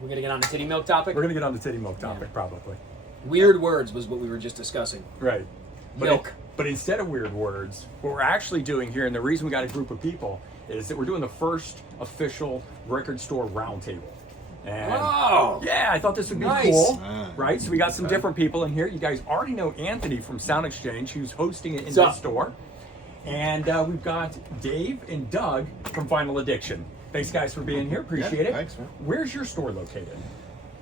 We're going to get on the titty milk topic? We're going to get on the titty milk topic, probably. Weird words was what we were just discussing. Right. Milk. But instead of weird words, what we're actually doing here, and the reason we got a group of people, is that we're doing the first official Record Store Roundtable. And Wow. yeah, I thought this would be Nice. cool, right? So we got some different people in here. You guys already know Anthony from Sound Exchange, who's hosting it in this store. And we've got Dave and Doug from Final Addiction. Thanks, guys, for being here. Appreciate it. Thanks, man. Where's your store located?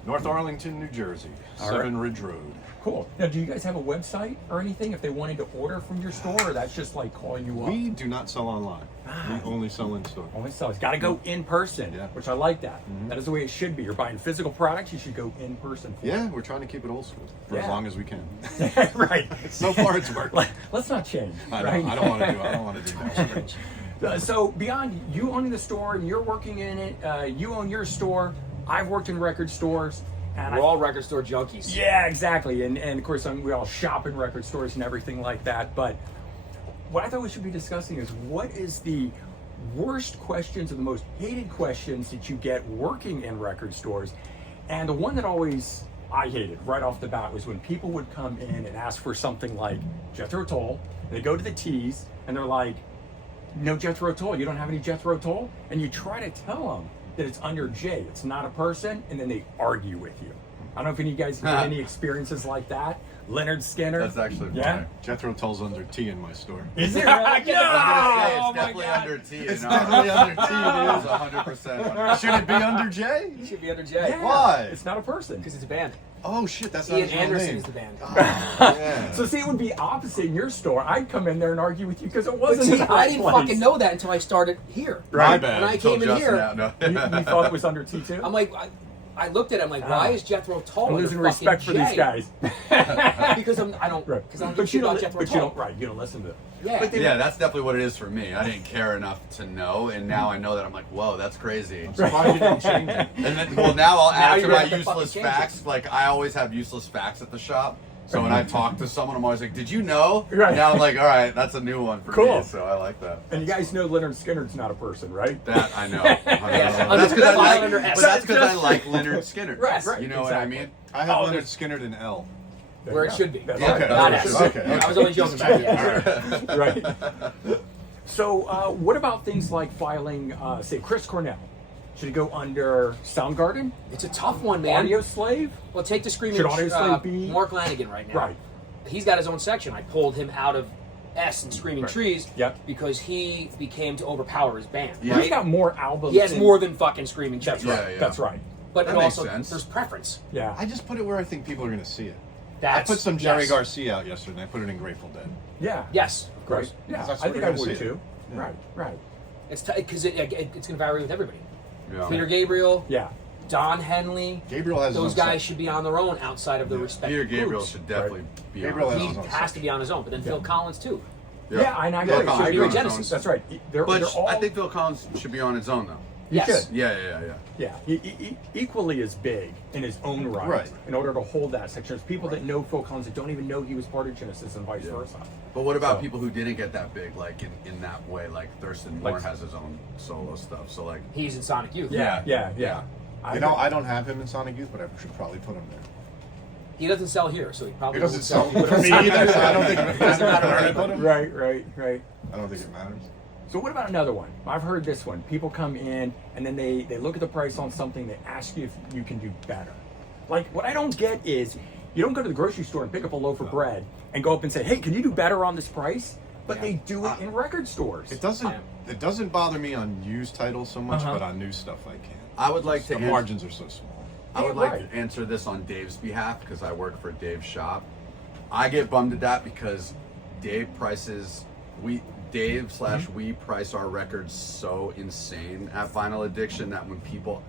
North Arlington, New Jersey, Seven Ridge Road. Cool. Now, do you guys have a website or anything if they wanted to order from your store, or that's just like calling you up? We do not sell online. We only sell in store. Only so. It's got to go in person, which I like that. That is the way it should be. You're buying physical products, you should go in person. Yeah, we're trying to keep it old school for as long as we can. Right. So far, it's worked. Let's not change. I right? don't want to do that. So beyond you owning the store and you're working in it, you own your store. I've worked in record stores. And We're all record store junkies. Yeah, exactly. And of course, we all shop in record stores and everything like that. But what I thought we should be discussing is what is the worst questions or the most hated questions that you get working in record stores. And the one that always I hated right off the bat was when people would come in and ask for something like Jethro Tull. They go to the T's and they're like, no Jethro Tull, you don't have any Jethro Tull? And you try to tell them that it's under J, it's not a person, and then they argue with you. I don't know if any of you guys have any experiences like that. Leonard Skinner. That's actually yeah. Jethro Tull's under T in my store. Is it really? It's definitely under T. It's definitely under T. It is 100%. Should it be under J? It should be under J. Yeah. Why? It's not a person. Because it's a band. Oh shit, that's not Ian his real Anderson name. is the band. Yeah. So see, it would be opposite in your store. I'd come in there and argue with you because it But wasn't see, the I right didn't place. fucking know that until I started here. My bad. When I came in Justin here, out, no. You thought it was under T too? I'm like, I looked at it, I'm like, why is Jethro Tull I'm under losing fucking respect for J? these guys. Because I don't Right. give a But shit you about don't, Jethro but you Tull. don't, right? You don't listen to them. Yeah. But they- Yeah, that's definitely what it is for me. I didn't care enough to know, and now I know that I'm like, whoa, that's crazy. Surprised you didn't change it. And then, well, now I'll add to you're my gonna have to useless fucking change facts. Like, I always have useless facts at the shop. So when I talk to someone, I'm always like, did you know? Right. Now I'm like, all right, that's a new one for Cool. me. So I like that. And you guys know Leonard Skinner's not a person, right? That I know. Under- That's because I like, under but S. that's because I like Leonard Skinner. Right, You know what I exactly. mean? I have Oh, Leonard there's- Skinner in L. There Where you it go. should be. That's Okay. right. Not Okay. S. Okay. I was only joking about it. Right. So, what about things like filing, say, Chris Cornell? Should it go under Soundgarden? It's a tough one, man. Audio Slave? Well, take the screaming Should Audio Slave be- Mark Lanigan right now. Right. He's got his own section. I pulled him out of S and Screaming Right. Trees Yep. because he became to overpower his band. Yeah. He's Right? got more albums. He has than- more than fucking Screaming Trees. That's right. Yeah, yeah. That's right. But That it makes also sense. there's preference. Yeah. I just put it where I think people are going to see it. That's, I put some Jerry yes. Garcia out yesterday, and I put it in Grateful Dead. Yeah. Yes, of Right. course. Yeah. That's I what think we're I gonna would see. too. Yeah. Right. Right. It's because it's going to vary with everybody. Yeah. Peter Gabriel, Yeah. Don Henley, Gabriel has those his own guys section. should be on their own outside of the respective Peter Gabriel groups. should definitely be Gabriel on. has He his own has to section. be on his own, but then Phil Collins too. Yeah. I know. Phil I Collins agree. should be on his Genesis. own. That's right. They're But all, I think Phil Collins should be on his own though. he Yes. should. Yeah. Yeah, equally as big in his own right, Right. in order to hold that section. There's people that know Phil Collins that don't even know he was part of Genesis and vice versa. But what about So- people who didn't get that big, like in that way? Like Thurston Moore Like- has his own solo stuff. So like, He's in Sonic Youth. Yeah. You know, I don't have him in Sonic Youth, but I should probably put him there. He doesn't sell here, so he probably He doesn't won't sell for me either, so I don't think it doesn't matter where I put him. Right. I don't think it matters. So what about another one? I've heard this one. People come in and then they look at the price on something, they ask you if you can do better. Like, what I don't get is, you don't go to the grocery store and pick up a loaf of bread and go up and say, hey, can you do better on this price? But they do it in record stores. It doesn't bother me on used titles so much, Uh-huh. but on new stuff I can. I would like to The margins are so small. I would Yeah, like right. to answer this on Dave's behalf because I work for Dave's shop. I get bummed at that because Dave prices we price our records so insane at Final Addiction that when people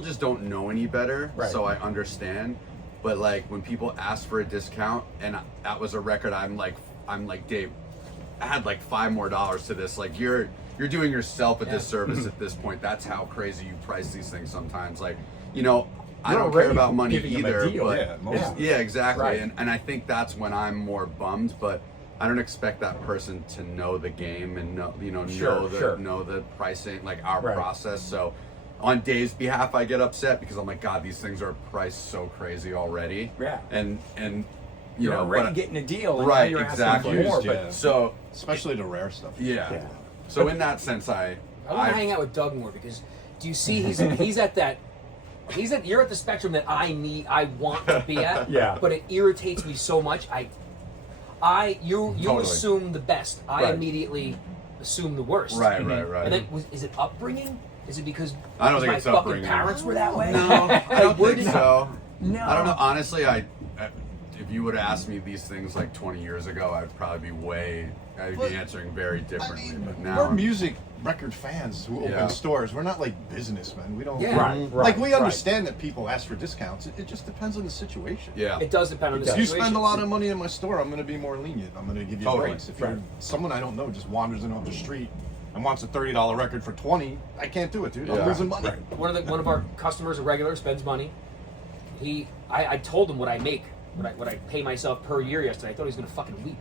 just don't know any better. Right. So I understand. But like when people ask for a discount and that was a record, I'm like Dave, add like $5 more to this. Like you're doing yourself a disservice at this point. That's how crazy you price these things sometimes. Like, I You're don't already care about money giving them a either. deal. But Yeah, mostly. yeah, exactly. Right. And I think that's when I'm more bummed. But I don't expect that person to know the game and know Sure. the pricing, like our Right. process. So on Dave's behalf, I get upset because I'm like, God, these things are priced so crazy already. Yeah. And you You're know, already but- getting a deal, and right, now you're exactly. asking for more. Yeah. But So Especially the rare stuff. yeah. Yeah. So in that sense, I want to hang out with Doug more because do you see he's at that. You're at the spectrum that I want to be at. Yeah. But it irritates me so much. You Totally. assume the best. I Right. immediately assume the worst. right. And then is it upbringing? Is it because I don't think my it's fucking upbringing. parents were that way? No, I don't where think did- so. No. I don't know. Honestly, if you would have asked me these things like 20 years ago, I'd probably I'd But, be answering very differently. but now we're I'm- music record fans who Yeah. open stores. We're not like businessmen. We don't. Yeah. Right, Like we right. understand that people ask for discounts. It just depends on the situation. Yeah. It does depend on the If you situation. spend a lot of money in my store, I'm going to be more lenient. I'm going to give you Totally. breaks. If Right. you're someone I don't know just wanders in off the street and wants a $30 record for 20, I can't do it, dude. Yeah. I'm losing money. Right. One of our customers, a regular, spends money. I told him what I make, what I pay myself per year yesterday. I thought he was gonna fucking weep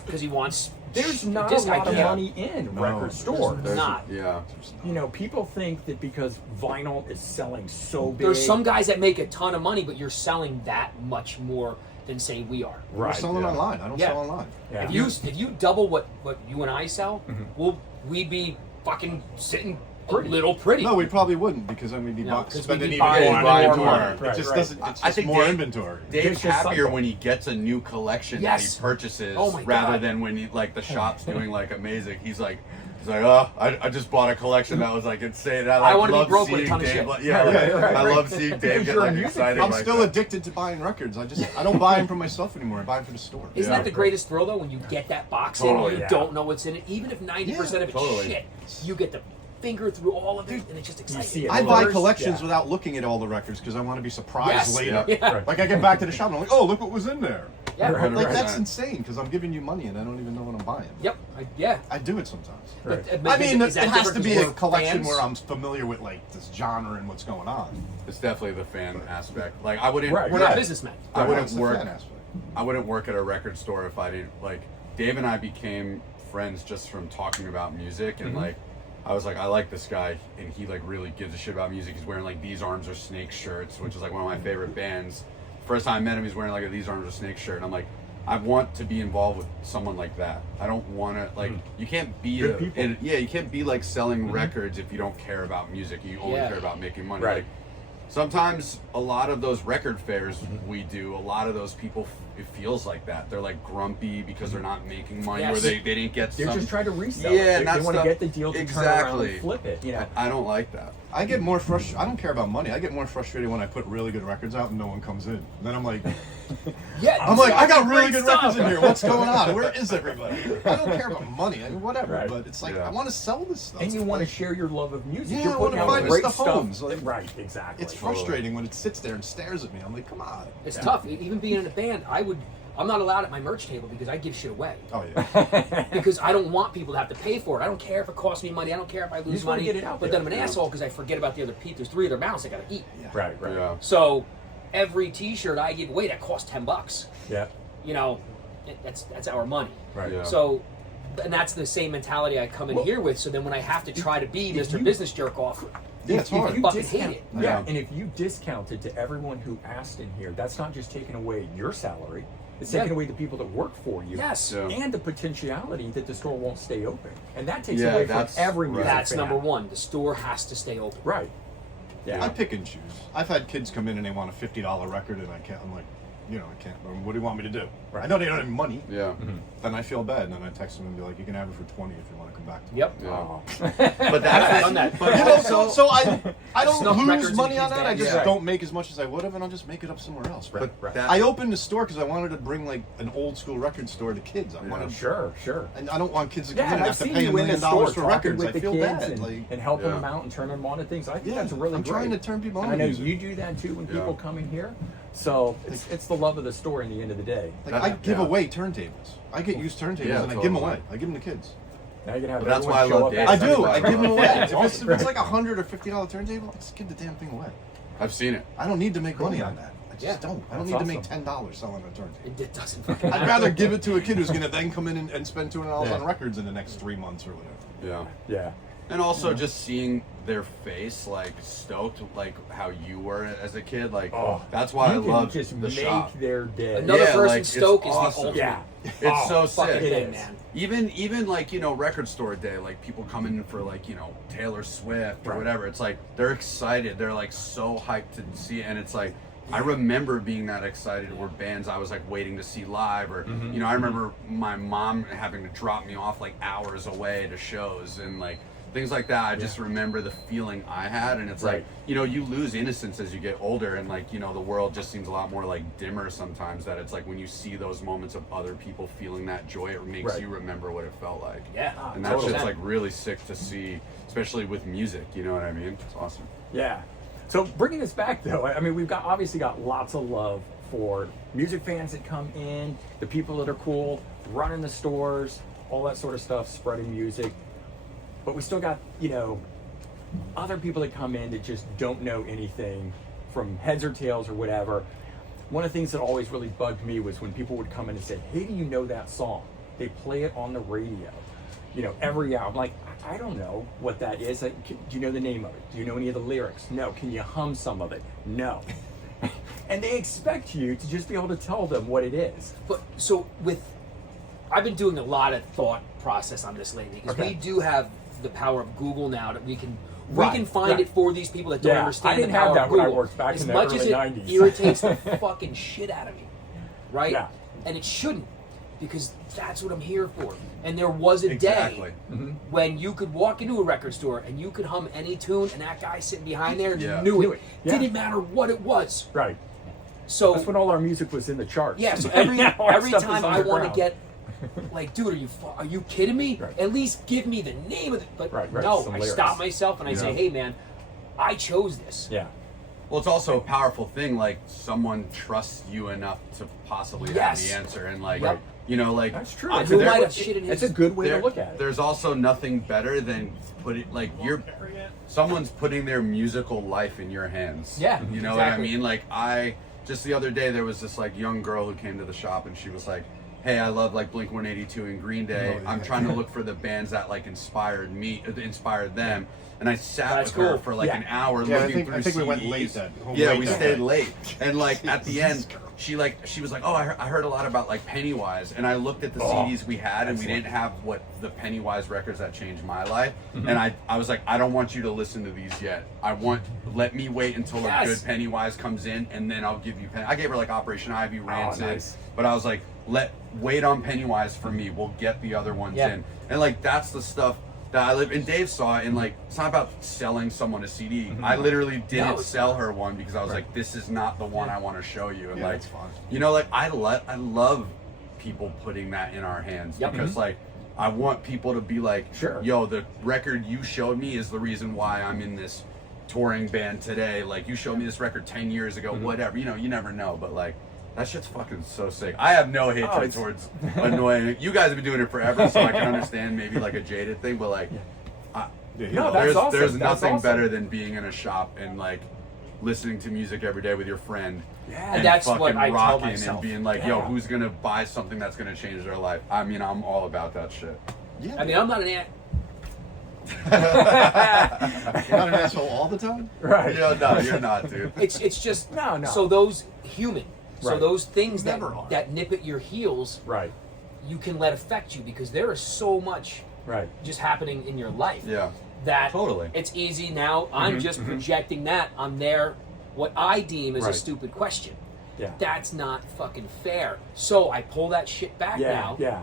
because he wants. There's not a discount. lot of Yeah. money in No, record there's stores. There's not. Yeah. You know, people think that because vinyl is selling so big. There's some guys that make a ton of money, but you're selling that much more than say we are. We're Right. selling yeah. online. I don't Yeah. sell online. Yeah. If you double what you and I sell, Mm-hmm. we'd be fucking sitting Pretty. a little pretty. No, we probably wouldn't because then we'd be No, 'cause we'd spending be even buying more more inventory. more. Right, It just right. doesn't. It's I just think more Dave- inventory. Dave's Vicious happier cycle. when he gets a new collection Yes. that he purchases Oh my rather God. than when he, like the shop's doing like amazing. He's like, oh, I just bought a collection that was like insane. I wanna be love broke with a seeing ton of Dave. shit. Like, yeah, Right, like, right, I right. love seeing Dave Because get you're a like music excited. I'm like still that. addicted to buying records. I don't buy them for myself anymore. I buy them for the store. Isn't Yeah. that the greatest thrill though when you get that box in Totally, and you yeah. don't know what's in it, even if 90% of it's totally. shit, you get to finger through all of it and it's just You exciting. see it. I buy First, collections yeah. without looking at all the records because I want to be surprised Yes. later. Yeah. Right. Like I get back to the shop and I'm like, oh, look what was in there. Yeah. Right. Like 100%. that's insane because I'm giving you money and I don't even know what I'm buying. Yep. Yeah. I do it sometimes. Right. But I mean, is it that has to different be 'cause a we're collection fans? where I'm familiar with like this genre and what's going on. It's definitely the fan aspect. Like I wouldn't. Right. We're Yeah. not businessmen. I wouldn't That's the work. fan aspect. I wouldn't work at a record store if I didn't like. Dave and I became friends just from talking about music, and like, I was like, I like this guy, and he like really gives a shit about music. He's wearing like These Arms Are Snake shirts, which is like one of my favorite bands. First time I met him, he's wearing like a These Arms Are Snake shirt, and I'm like, I want to be involved with someone like that. I don't want to like. You can't be Good people. you can't be like selling records if you don't care about music. You only Yeah. care about making money. Right. Like, sometimes a lot of those record fairs we do, a lot of those people, it feels like that. They're like grumpy because they're not making money, Yes. or they didn't get They're some. just trying to resell Yeah, it. and They that's want to the- get the deal to turn around exactly. and flip it. You know. I don't like that. I get more frustrated. I don't care about money. I get more frustrated when I put really good records out and no one comes in. Then I'm like, Yeah. I got really great good stuff. records in here. What's going on? Where is everybody? I don't care about money. I mean, whatever. Right. But it's like Yeah. I want to sell this stuff. And you want to Like, share your love of music. Yeah, You're I wanna putting out find great stuff stuff. homes, like- Right, exactly. It's frustrating when it sits there and stares at me. I'm like, come on. It's tough. Even being in a band, I'm not allowed at my merch table because I give shit away. Oh yeah. Because I don't want people to have to pay for it. I don't care if it costs me money. I don't care if I lose just wanna money. get it out But there. then I'm an asshole because I forget about the other people. There's 3 other mouths I gotta eat. Right, right. Yeah. So every T-shirt I give away that costs $10. Yeah. You know, that's our money. Right. Yeah. So, and that's the same mentality I come in Well, here with. So then when I have to try to be if Mr. you- Business Jerk Off, Yeah, it's hard. you fucking hate it. Yeah, Yeah. and if you discounted to everyone who asked in here, that's not just taking away your salary. It's Yeah. taking away the people that work for you. Yes. Yeah. And the potentiality that the store won't stay open. And that takes Yeah, away from that's every right. music That's fan. number one. The store has to stay open. Right. Yeah. I pick and choose. I've had kids come in and they want a $50 record, and I can't. I'm like, I can't. What do you want me to do? Right. I know they don't have money. Yeah. Then I feel bad, and then I text them and be like, you can have it for 20 if you want to come back to me. Yep. Yeah. Oh. But I've that's done that. But so I don't Snuff lose records money in on kids' that. I bags. just Yeah. don't make as much as I would have, and I'll just make it up somewhere else. Right, But right. that- I opened the store because I wanted to bring like an old school record store to kids. I wanted, Sure, sure. and I don't want kids to come Yeah, in and and I've have to seen pay you $1 in the million store for talking records. with I the feel kids bad. and, Like, and helping Yeah. them out and turning them on to things. I think yeah, that's really I'm great. trying to turn people on. And I know music. you do that too when Yeah. people come in here. So it's the love of the store in the end of the day. Like That- I give yeah. away turntables. I get used turntables Yeah, and I give them totally. away. I give them to kids. Now you can have But that's everyone why I show love up Dave. at I do. That's why I give them away. Yeah, If awesome. it's like $100 or $50 turntable, just give the damn thing away. I've seen it. I don't need to make money on that. I just Yeah. don't. I don't That's need to make awesome. $10 selling a turntable. It doesn't fucking I'd matter. rather give it to a kid who's going to then come in and spend $200 Yeah. on records in the next 3 months or whatever. Yeah. Yeah. And also just seeing their face, like stoked, like how you were as a kid, like that's why I You can love just the make shop. their day. Another Yeah, person's like, it's stoke is awesome. the ultimate. Yeah. It's so fucking sick. It thing, is. man. Even like, you know, record store day, like people come in for like, you know, Taylor Swift or Right. whatever. It's like they're excited. They're like so hyped to see it. And it's like I remember being that excited where bands I was like waiting to see live, or you know, I remember my mom having to drop me off like hours away to shows and like things like that. I just remember the feeling I had, and it's Right. like, you know, you lose innocence as you get older, and like, you know, the world just seems a lot more like dimmer sometimes. That it's like when you see those moments of other people feeling that joy, it makes Right. you remember what it felt like. Yeah. And that's Totally. just like really sick to see, especially with music. You know what I mean? It's awesome. Yeah. So bringing this back though, I mean, we've obviously got lots of love for music fans that come in, the people that are cool, running the stores, all that sort of stuff, spreading music. But we still got, you know, other people that come in that just don't know anything from heads or tails or whatever. One of the things that always really bugged me was when people would come in and say, "Hey, do you know that song? They play it on the radio, you know, every hour." I'm like, I don't know what that is. Like, do you know the name of it? Do you know any of the lyrics? No. Can you hum some of it? No. And they expect you to just be able to tell them what it is. But so I've been doing a lot of thought process on this lately because Okay. we do have the power of Google now that we can Right, find right. it for these people that don't Yeah, understand I didn't the power have that of when I Google. worked back as in the much early as it 90s. irritates the fucking shit out of me, right? Yeah. And it shouldn't, because that's what I'm here for. And there was a Exactly. day when you could walk into a record store and you could hum any tune, and that guy sitting behind there Yeah. knew it. Yeah. Didn't matter what it was. Right. So That's when all our music was in the charts. yeah, so every Now our every stuff is time I want to underground. get like, dude, are you kidding me? Right. At least give me the name of it. But Right, no, some I lyrics. stop myself and I say, Yeah. hey man, I chose this. Yeah. Well, it's also a powerful thing. Like someone trusts you enough to possibly Yes. have the answer, and like, Yep. you know, like That's true. I It's who a- might have shit in his. It's a good way to there- look at it. there's also nothing better than someone's putting their musical life in your hands. Yeah, You know exactly. what I mean? Like just the other day there was this like young girl who came to the shop and she was like, "Hey, I love like Blink-182 and Green Day. I'm trying to look for the bands that like inspired them." And I sat That's with her cool. for like Yeah. an hour Yeah, I looking think- through I think we went CDs. late then. Yeah, Late we that stayed day. late. And like at the end, she was like, "Oh, I heard a lot about like Pennywise." And I looked at the CDs we had, and we didn't have what the Pennywise records that changed my life. And I was like, "I don't want you to listen to these yet. Let me wait until a Yes. good Pennywise comes in, and then I'll give you I gave her like Operation Ivy, Rancid, nice. but I was like, wait on Pennywise for me. We'll get the other ones Yeah. in." And like that's the stuff that I live. And Dave saw it, and like it's not about selling someone a CD. I literally didn't No, it's sell her one because I was like, this is not the one I want to show you. And Yeah, like, that's fine. you know, like I love people putting that in our hands Yep. because like I want people to be like, Sure. yo, the record you showed me is the reason why I'm in this touring band today. Like you showed me this record 10 years ago, whatever. You know, you never know, but like that shit's fucking so sick. I have no hatred it's- towards annoying. You guys have been doing it forever, so I can understand maybe like a jaded thing, but like Yeah, No, yeah. that's awesome. there's That's nothing awesome. better than being in a shop and like listening to music every day with your friend. Yeah. And That's fucking what I tell rocking myself. and being like, yo, Yeah. who's gonna buy something that's gonna change their life? I mean, I'm all about that shit. Yeah. I mean, I'm not an ant. You're not an asshole all the time. Right. Yo, no, you're not, dude. It's just No. So those human. So Right. those things that Never are. that nip at your heels, Right. you can let affect you because there is so much Right. just happening in your life. Yeah. That Totally. it's easy now. I'm just projecting that on their what I deem as a Right. stupid question. Yeah. That's not fucking fair. So I pull that shit back Yeah. now. Yeah.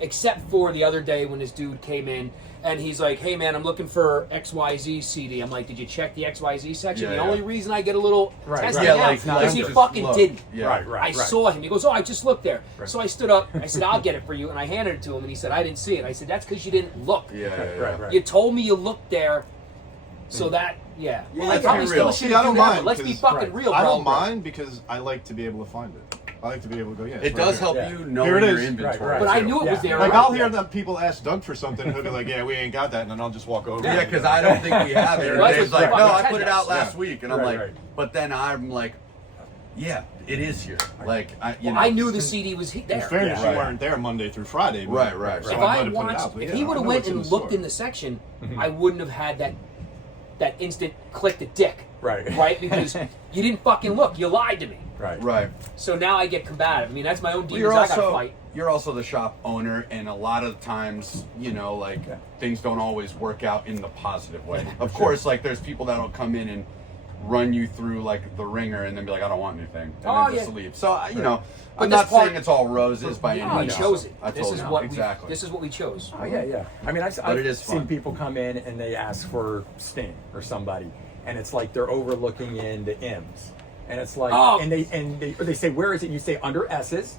Except for the other day when this dude came in and he's like, "Hey man, I'm looking for XYZ CD." I'm like, "Did you check the XYZ section?" Yeah, the yeah. only reason I get a little Right, tested right. Yeah, now like, is he just fucking look. didn't. Yeah. Right. Right. I right. saw him. He goes, "Oh, I just looked there." Right. So I stood up. I said, "I'll get it for you," and I handed it to him. And he said, "I didn't see it." I said, "That's because you didn't look. Yeah, yeah, yeah. Right. Right. You told me you looked there." So that, yeah. Well, I let's probably be still real. a See, shitty I don't dude ever. mind, Let's be 'cause- fucking right. real, bro. I don't mind because I like to be able to find it. I like to be able to go, yeah. It it's does right help Yeah. you know Here it your is. inventory. Right, But I too. knew it was Yeah. there. Like right? I'll hear that people ask Doug for something, and he'll be like, "Yeah, we ain't got that," and then I'll just walk over. Yeah, because I don't think we have it. Right. Dave's like, Right. "No, I Right. put it out Yeah. last week," and I'm Right, like, right. but then I'm like, Yeah, it is here. Like I knew the CD was there. In fairness, Yeah. you weren't there Monday through Friday. but- Right. So If I I might have put it watched, out, but if yeah, he I would have know went what's in and the looked store. in the section, I wouldn't have had that instant click the dick. Right. Because you didn't fucking look. You lied to me. Right. So now I get combative. I mean, that's my own Well, demons I gotta fight. you're also the shop owner, and a lot of times, things don't always work out in the positive way. Of course, like there's people that'll come in and run you through like the ringer, and then be like, I don't want anything, and then just leave. So But I'm this not part- saying it's all roses by any We means. chose it. I This told is you. what exactly. this is what we chose. Oh yeah. I mean, But it I've is seen fun. people come in and they ask for Sting or somebody, and it's like they're overlooking into M's, and it's like, Oh. and they say, where is it? You say under S's.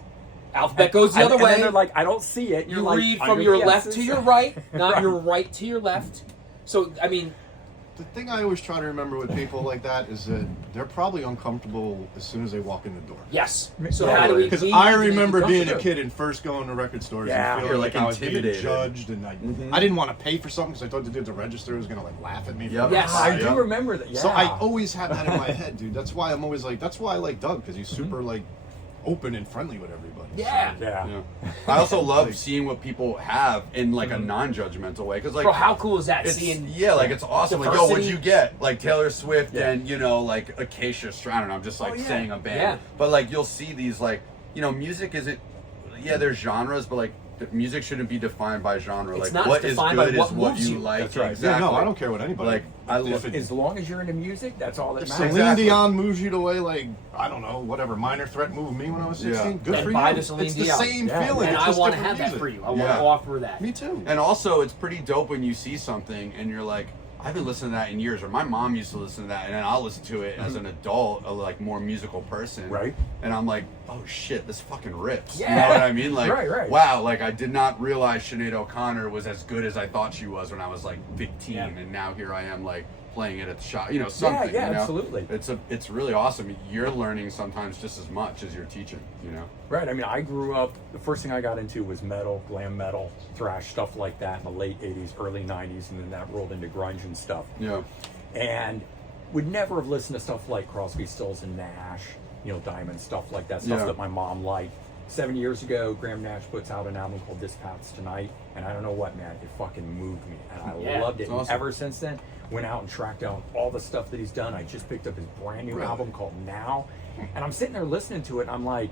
Alphabet goes the other and way. then they're like, I don't see it. And You you're like, read from under your the left S's. to your right, not Right. your right to your left. So I mean, The thing I always try to remember with people like that is that they're probably uncomfortable as soon as they walk in the door. yes. So how do we? Because we I need to make remember it being a comfortable. kid and first going to record stores Yeah. and You're, feeling like, like I was being intimidated. judged, and I didn't want to pay for something because I thought the dude at the register was gonna like laugh at me. Yep. for Yes. I it. do remember that. Yeah. So I always had that in my head, dude. That's why I'm always like, that's why I like Doug, because he's super like open and friendly with everybody. Yeah. Yeah. I also love seeing what people have in like a non-judgmental way, because like Bro, how cool is that? it's, Seeing it's awesome. Like, yo, diversity. what'd you get? Like Taylor Swift Yeah. and like Acacia Straw. I don't know. I'm just like yeah. saying a band, Yeah. but like you'll see these like music isn't. Yeah, there's genres, but like the music shouldn't be defined by genre. It's Like not what is defined by good what is what moves you you. like. That's right. Yeah, Exactly. Yeah, no, I don't care what anybody. Like, I love it. As long as you're into music, that's all that If matters. Celine Exactly. Dion moves you the way, like, I don't know, whatever Minor Threat moved me when I was 16, Yeah. good Then for buy you. the Celine It's the Dion. same Yeah. feeling. and It's I just want to different have that music. for you. I want Yeah. to offer that. Me too. And also, it's pretty dope when you see something and you're like, I haven't listened to that in years. Or my mom used to listen to that, and then I'll listen to it as an adult, a like more musical person. Right. And I'm like, oh shit, this fucking rips. You Yeah. know what I mean? Like, Right. wow, like I did not realize Sinead O'Connor was as good as I thought she was when I was like 15, Yeah. and now here I am like playing it at the shop. Something. Yeah, you know? absolutely. It's really awesome. You're learning sometimes just as much as you're teaching. Right. I mean, I grew up. The first thing I got into was metal, glam metal, thrash, stuff like that in the late '80s, early '90s, and then that rolled into grunge and stuff. Yeah. And would never have listened to stuff like Crosby, Stills, and Nash, Neil Diamond, stuff like that, stuff Yeah. that my mom liked. 7 years ago, Graham Nash puts out an album called This Path's Tonight, and I don't know what, man, it fucking moved me, and I Yeah, loved it. it's And awesome. ever since then, went out and tracked down all the stuff that he's done. I just picked up his brand new Really? album called Now, and I'm sitting there listening to it, and I'm like,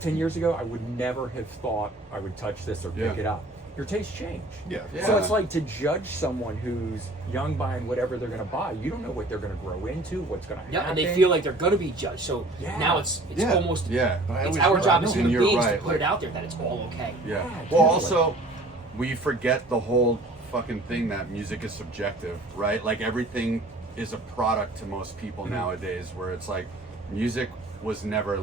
10 years ago, I would never have thought I would touch this or pick Yeah. it up. Your tastes change. Yeah. Yeah. So it's like to judge someone who's young buying whatever they're going to buy. You don't know what they're going to grow into, what's going to Yeah, happen. and they feel like they're going to be judged. So Yeah. now it's Yeah. almost Yeah. But I it's always our felt job that. as And human you're beings to right, put it like- out there that it's all okay. Yeah. Yeah, Well, totally. also, we forget the whole fucking thing that music is subjective, right? Like everything is a product to most people nowadays, where it's like music was never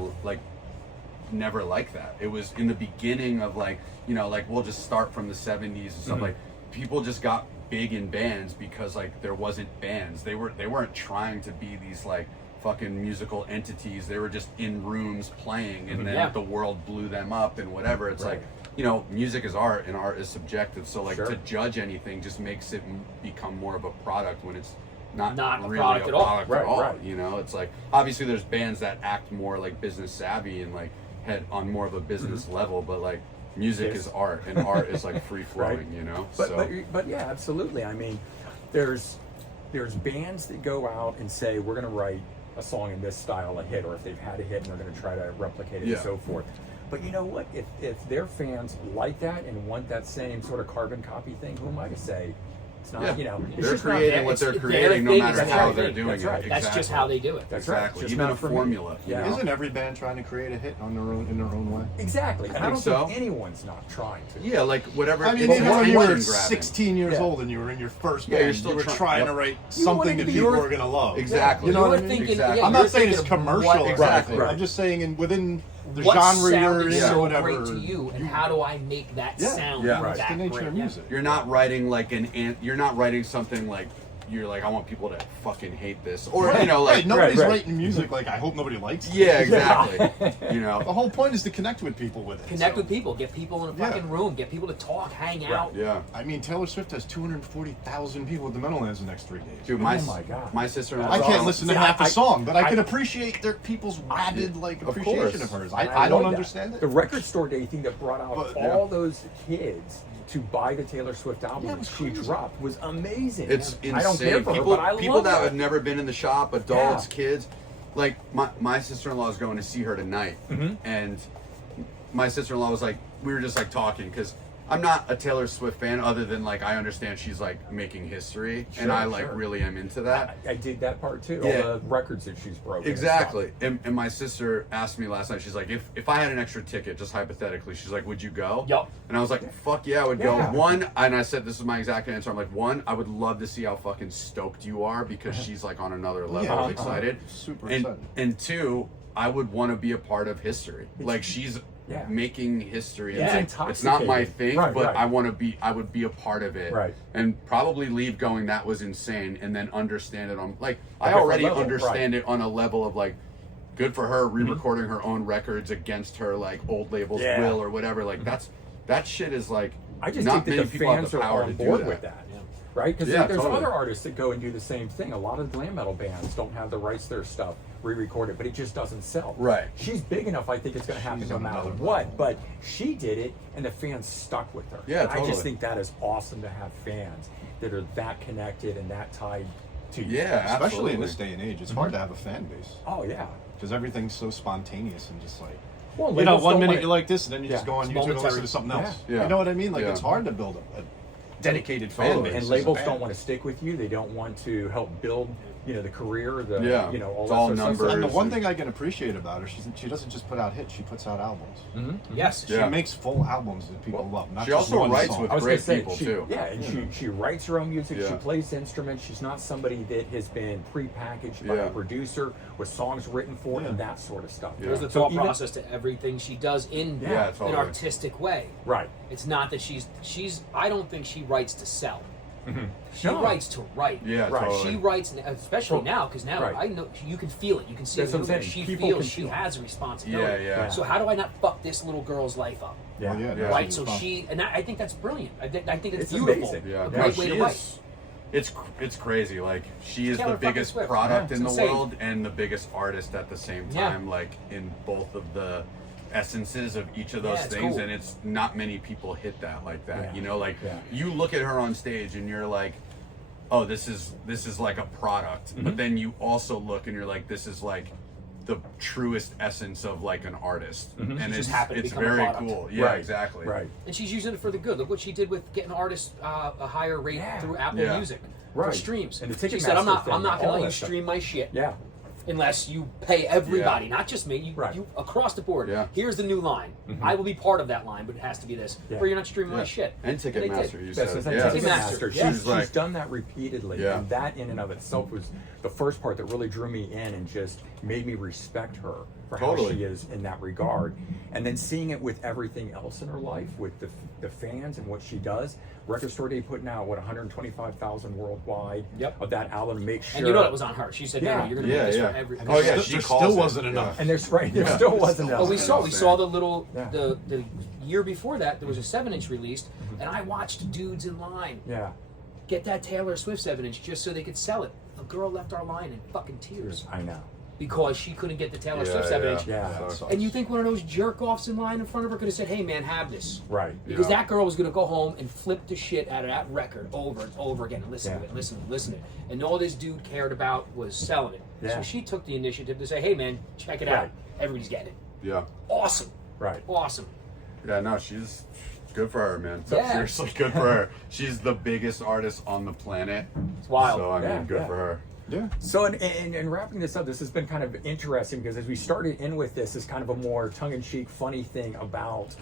like that. It was in the beginning of like we'll just start from the 70s and stuff. Like people just got big in bands because like there wasn't bands. They weren't trying to be these like fucking musical entities. They were just in rooms playing, and then Yeah. the world blew them up and whatever. It's Right. like music is art, and art is subjective. So like Sure. to judge anything just makes it become more of a product when it's not a really product a at all. product Right, at all. right. It's like obviously there's bands that act more like business savvy and like head on more of a business level, but like music Yes. is art, and art is like free flowing. Right. But yeah, absolutely. I mean, there's bands that go out and say we're going to write a song in this style, a hit, or if they've had a hit and they're going to try to replicate it Yeah. and so forth. But you know what? If their fans like that and want that same sort of carbon copy thing, who am I to say it's not? Yeah. It's They're just not creating there. what they're It's their creating, no thing, matter it's how their they're thing. doing That's it. right. Exactly. That's just how they do it. That's right. Exactly. Just Even not a for me. formula. Yeah. Isn't every band trying to create a hit in their own way? Exactly. And I think don't so. think anyone's not trying to. Yeah, like whatever. I mean, it's even when you were attention grabbing. 16 years Yeah. old and you were in your first Yeah, band, you're still you were trying- trying yep. to write You something wanted that to be people your- were going to love. Exactly. You know You what were I mean? thinking, Exactly. yeah, I'm you were not saying it's thinking of commercial what- or Exactly. anything. Right. I'm just saying within the what genre you're sounded in, so whatever. great to you, and how do I make that Yeah. sound Yeah. It's that the nature great? of music. You're not writing like you're not writing something like you're like, I want people to fucking hate this, or you know, like nobody's right. writing music like I hope nobody likes it. yeah, exactly. You know, The whole point is to connect with people with it. Connect so. with people, get people in a Yeah. fucking room, get people to talk, hang out. yeah. I mean, Taylor Swift has 240,000 people at the Meadowlands the next 3 days. Dude, Oh my God. my sister. I can't listen to See, half a I- song, but I can I- appreciate their people's rabid Of appreciation course. of hers. And I don't love that. understand it. The Record Store Day thing that brought out But, all yeah. those kids to buy the Taylor Swift album Yeah, it that was she crazy. dropped was amazing. It's insane. I don't care for people her, but I people love that her. have never been in the shop, adults, Yeah. kids. Like my sister-in-law is going to see her tonight, and my sister-in-law was like, we were just like talking because I'm not a Taylor Swift fan, other than like I understand she's like making history, and I like sure. really am into that. I dig that part too. Yeah. All the records that she's broken. Exactly. And my sister asked me last night, she's like, if I had an extra ticket, just hypothetically, she's like, would you go? Yup. And I was like, fuck yeah, I would Yeah. go. One, and I said, this is my exact answer. I'm like, one, I would love to see how fucking stoked you are because she's like on another level Yeah, of excited. super and, excited. And two, I would want to be a part of history. Like she's Yeah. making history. Yeah. And It's it's not my intoxicating. thing, Right, but right. I would be a part of it. Right. And probably leave going, that was insane, and then understand it on like I different already level, understand right. it on a level of like good for her re-recording her own records against her like old label's Yeah. will or whatever. Like that shit is like I just not think that many the people have fans the are power on to do board that. with that. Right? Because Yeah, there's totally. other artists that go and do the same thing. A lot of glam metal bands don't have the rights to their stuff re-recorded, but it just doesn't sell. Right. She's big enough, I think it's going to happen She's no on matter another what. level. But she did it, and the fans stuck with her. Yeah, And I totally. just think that is awesome to have fans that are that connected and that tied to you. Yeah, Especially absolutely. in this day and age, it's hard to have a fan base Oh yeah. because everything's so spontaneous and just like. Well, You know, labels one don't minute want- you like this, and then you just Yeah. go on It's YouTube and listen momentary. to something else. Yeah. You know what I mean? Like Yeah. it's hard to build a dedicated fan Totally. base. and as a labels band. don't want to stick with you. They don't want to help build, the career, all Yeah. that It's sort all of stuff. numbers. And the one and- thing I can appreciate about her, she doesn't just put out hits; she puts out albums. Yes. She Yeah. makes full albums that people love. Not she just also one writes song. with I was great gonna say, people she, too. Yeah, and she writes her own music. She Yeah. plays instruments. She's not somebody that has been prepackaged by Yeah. a producer with songs written for Yeah. and that sort of stuff. Yeah. There's the So thought even- process to everything she does in Yeah, an totally. artistic way. Right. It's not that she's. I don't think she writes to sell. She No. writes to write. Yeah, Right. totally. She writes, especially Well, now, because now right. I know you can feel it. You can see That's it. what I'm saying. She People feels can she feel it. has a responsibility. Yeah, yeah. So how do I not fuck this little girl's life up? Yeah. Well, yeah, Yeah. Right. she's So fun. I think that's brilliant. I think it's It's beautiful. amazing. Yeah, A no, great way she to write. is. It's crazy. Like she is Taylor the fucking biggest Swift. product Yeah, in it's the insane. world and the biggest artist at the same Yeah. time. Like in both of the essences of each of those Yeah, it's things, cool. and it's not many people hit that like that. Yeah. You know, like Yeah. you look at her on stage and you're like, oh, this is like a product. But then you also look and you're like, this is like the truest essence of like an artist, and She it's just happened to it's become a very product. cool. Yeah, Right. exactly. Right. And she's using it for the good. Look what she did with getting artists a higher rate Yeah. through Apple Yeah. Music Right. for streams. And the she said, "I'm Ticketmaster not thing, going to all let you that stuff. stream my shit Yeah. unless you pay everybody, not just me. You, Right. you across the board. Yeah. Here's the new line. I will be part of that line, but it has to be this. Yeah. Or you're not streaming my Yeah. shit." And they did. Ticketmaster, you That's said. the Yeah. Ticketmaster. She's, Yeah. she's like- done that repeatedly, Yeah. and that in and of itself was the first part that really drew me in and just made me respect her for how Totally. she is in that regard. And then seeing it with everything else in her life, with the fans and what she does. Record Store Day putting out 125,000 worldwide Yep. of that album. Make sure. And you know that was on her. She said, "No, Yeah. no, you're going to Yeah, do this yeah. for every." And Oh, yeah, there she there calls still it. wasn't Yeah. enough. And there's right. There Yeah. still wasn't. Well, we else. saw the little Yeah. the year before that there was a 7-inch released, and I watched dudes in line Yeah. get that Taylor Swift 7-inch just so they could sell it. A girl left our line in fucking tears I know. because she couldn't get the Taylor Yeah, Swift 7-inch. Yeah. That sucks. And you think one of those jerk offs in line in front of her could have said, "Hey man, have this." Right. Because Yeah. that girl was going to go home and flip the shit out of that record over and over again and listen to Yeah. it, listen to it, listen to it. And all this dude cared about was selling it. Yeah. So she took the initiative to say, "Hey man, check it out. Right. Everybody's getting it." Yeah. Awesome. Right. Awesome. Yeah, no, she's good for her, man. Yeah. Seriously, good for her. She's the biggest artist on the planet. It's wild. So I mean, Yeah, good yeah. for her. Yeah. So, and wrapping this up, this has been kind of interesting because as we started in with this, is kind of a more tongue-in-cheek, funny thing about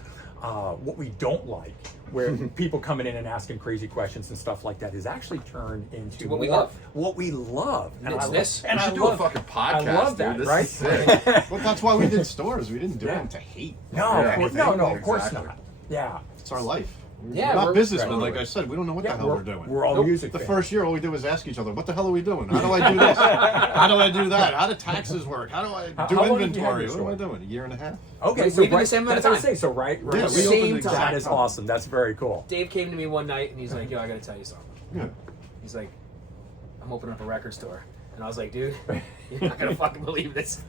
what we don't like, where people coming in and asking crazy questions and stuff like that, is actually turned into What we more love. What we love. And it's this. And We I should do a love, fucking I podcast, love dude. that, This right? is sick. But that's why we did stores. We didn't do Yeah. them to hate. No, Yeah, of course, anything. no, of course exactly. not. Yeah. It's our life. Yeah, we're not we're- businessmen, right. like I said. We don't know what the hell we're doing. We're all Nope. music The fans. first year, all we did was ask each other, "What the hell are we doing? How do I do this? How do I do that? How do taxes work? How do I do how long have you had inventory? your What am I store? doing? A year and a half? Okay, We've so been the right, same amount of that's what I time. say. So right, Yeah, we Same opened time. that exact is time. awesome. That's very cool. Dave came to me one night and he's like, "Yo, I gotta tell you something." Yeah. He's like, "I'm opening up a record store." And I was like, "Dude, you're not gonna fucking believe this.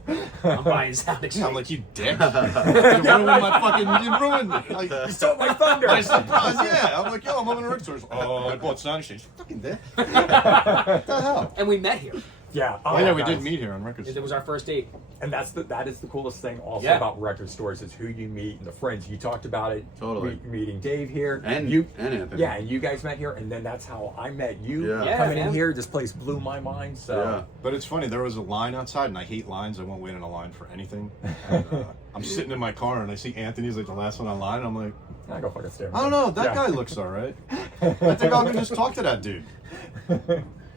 I'm buying Sound Exchange." Yeah, I'm like, you dick. You ruined my fucking, you ruined me. Like, You stole my thunder. my surprise, yeah. I'm like, yo, I'm opening a record store. Oh, I bought Sound Exchange. Fucking dick. What the hell? And we met here. Yeah. Oh, yeah, we nice. did meet here on Record It Store. was our first date. And that is the coolest thing also Yeah. about record stores is who you meet and the friends. You talked about it. Totally. Meeting Dave here. And you Anthony. Yeah, and you guys met here, and then that's how I met you. Yeah. Yeah, Coming in man. here, this place blew my mind. So Yeah. But it's funny, there was a line outside, and I hate lines. I won't wait in a line for anything. And, I'm sitting in my car, and I see Anthony's like the last one online. I'm like, I go fucking stare. I don't know, that Yeah. guy looks all right. I think I'll go just talk to that dude.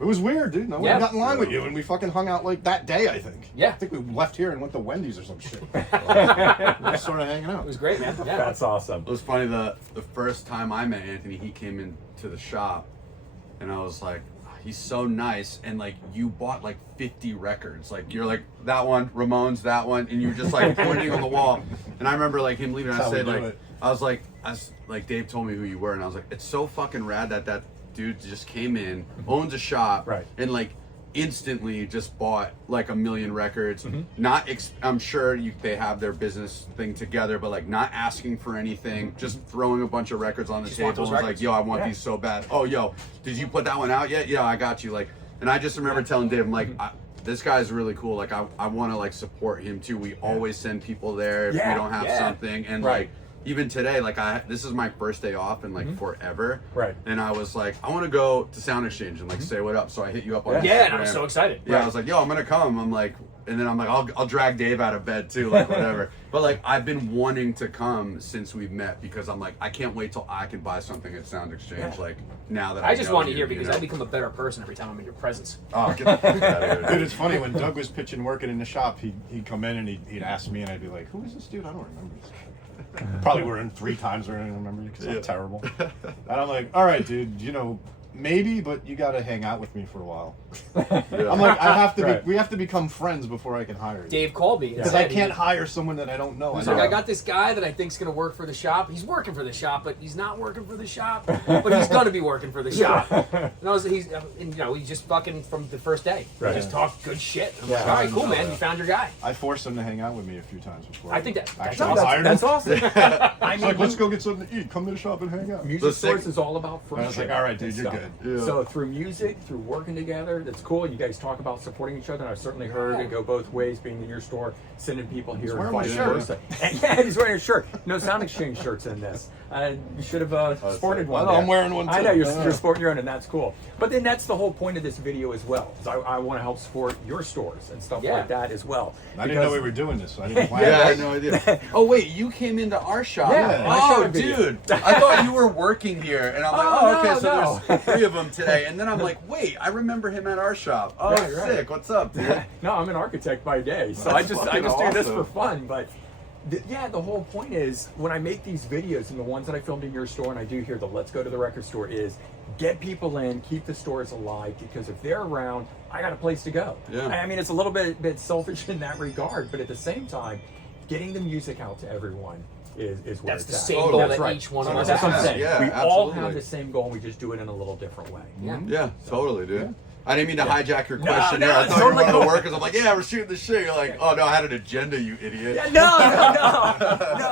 It was weird, dude. No one Yeah. got in line with you, and we fucking hung out like that day, I think. Yeah. I think we left here and went to Wendy's or some shit. We were just sort of hanging out. It was great, man. Yeah. That's awesome. It was funny, the first time I met Anthony, he came into the shop, and I was like, he's so nice, and like you bought like 50 records, like you're like that one, Ramones, that one, and you're just like pointing on the wall. And I remember like him leaving, and That's I how we said do like, it. I was like Dave told me who you were, and I was like, it's so fucking rad that dude just came in, owns a shop, Right. and like instantly just bought like 1 million records. Mm-hmm. Not I'm sure they have their business thing together, but like not asking for anything, just throwing a bunch of records on the Just want table. those And was like, records. yo, I want Yeah. these so bad. Oh, yo, did you put that one out yet? Yeah, I got you. Like, and I just remember telling Dave, I'm like, this guy's really cool. Like, I want to like support him too. We always send people there if Yeah, we don't have yeah. something. And Right. like, even today, like this is my first day off in like forever. Right. And I was like, I want to go to Sound Exchange and like say what up. So I hit you up on Yeah. Instagram. Yeah, and I was so excited. Yeah, I was like, yo, I'm gonna come. I'm like, and then I'm like, I'll drag Dave out of bed too, like whatever. But like, I've been wanting to come since we've met because I'm like, I can't wait till I can buy something at Sound Exchange. Yeah. Like now that I just know want to you, hear you because know? I become a better person every time I'm in your presence. Oh, get the fuck out of Dude, here. it's funny, when Doug was pitching working in the shop, he'd come in and he'd ask me, and I'd be like, who is this dude? I don't remember this guy. Probably were in 3 times where I don't remember you because I'm terrible. And I'm like, all right, dude, you know, maybe, but you got to hang out with me for a while. Yeah. I'm like, I have to Right. we have to become friends before I can hire you. Dave called me and Because I said can't he hire someone that I don't know. was I like, know. I got this guy that I think's gonna work for the shop. He's working for the shop, but he's not working for the shop. But he's gonna be working for the shop. And and, you know, he just fucking from the first day. Right. He just talked good shit. I'm Yeah. like, all right, cool, man. Yeah. You found your guy. I forced him to hang out with me a few times before. I think that's actually awesome. hired That's him. awesome. I He's like, let's go get something to eat. Come to the shop and hang out. Music The sick- stores is all about I was friendship. like, all right, dude, and you're stuff. good. Yeah. So through music, through working together, that's cool. You guys talk about supporting each other. And I've certainly heard it go both ways, being in your store, sending people here and wearing my vice shirt. versa. And yeah, he's wearing a shirt. No Sound Exchange shirts in this. You should have sported one. I know, there. I'm wearing one, I too. know you're, Yeah. you're sporting your own, and that's cool. But then that's the whole point of this video as well. Is I want to help support your stores and stuff Yeah. like that as well. I didn't know we were doing this, so I didn't plan Yeah, I it. had no idea. Oh wait, you came into our shop. Yeah, my Oh, shop video. dude, I thought you were working here, and I'm like, Oh, oh, okay, no, so no. there's 3 of them today, and then I'm like, wait, I remember him at our shop. Oh, Right, right. sick. What's up, dude? No, I'm an architect by day, so That's I just fucking do this awesome. for fun. But the whole point is when I make these videos and the ones that I filmed in your store, and I do here the Let's Go to the Record Store, is get people in, keep the stores alive, because if they're around, I got a place to go. Yeah. I mean, it's a little bit selfish in that regard, but at the same time, getting the music out to everyone is where That's the it's at. same Totally. goal That's that right. each one of us That's what I'm has. saying. Yeah, we all absolutely. have the same goal. We just do it in a little different way. Yeah. Yeah, totally, dude. I didn't mean to hijack your No, question no, there. I it's thought you were totally one of the cool. workers. I'm like, yeah, we're shooting the shit. You're like, oh no, I had an agenda, you idiot. Yeah, no,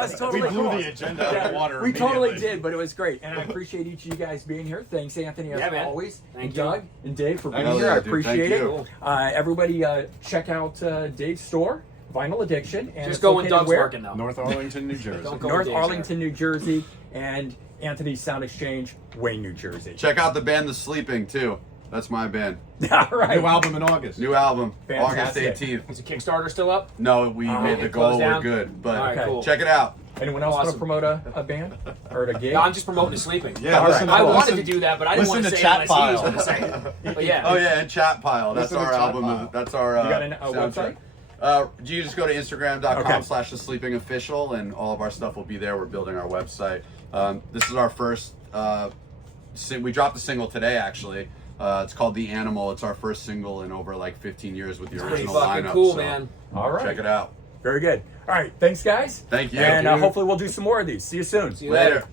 it's totally We blew cool. the agenda out of the water We totally immediately. did, but it was great, and I appreciate each of you guys being here. Thanks, Anthony, as Yeah, man. always, Thank and you. Doug and Dave for being Thank here. you, I dude. appreciate Thank it. you. Everybody, check out Dave's store, Vinyl Addiction, and Just it's go when located Doug's where? working, though. North Arlington, New Jersey. Don't go North Dave's Arlington, New Jersey, and Anthony's Sound Exchange, Wayne, New Jersey. Check out the band The Sleeping too. That's my band. All right. New album in August. New album, Fantastic. August 18th. Is the Kickstarter still up? No, we made the it goal. closed We're down? good, but All right, cool. check it out. Anyone else want to Awesome. promote a band or a gig? No, I'm just promoting the sleeping. Yeah, All listen, right. I wanted listen- to do that, but I didn't listen want to to say it unless he Chat was Pile. going to say it. But yeah. Oh yeah, and Chat Pile. That's Listen to our Chat album. Pile. That's our. You got a soundtrack. website? You just go to Okay. Instagram.com/thesleepingofficial, and all of our stuff will be there. We're building our website. This is our first we dropped a single today, actually. It's called The Animal. It's our first single in over like 15 years with the Pretty original fucking lineup. cool, so man. All right. check it out. Very good. All right. Thanks, guys. Thank you. And Thank you. hopefully we'll do some more of these. See you soon. See you Later. later.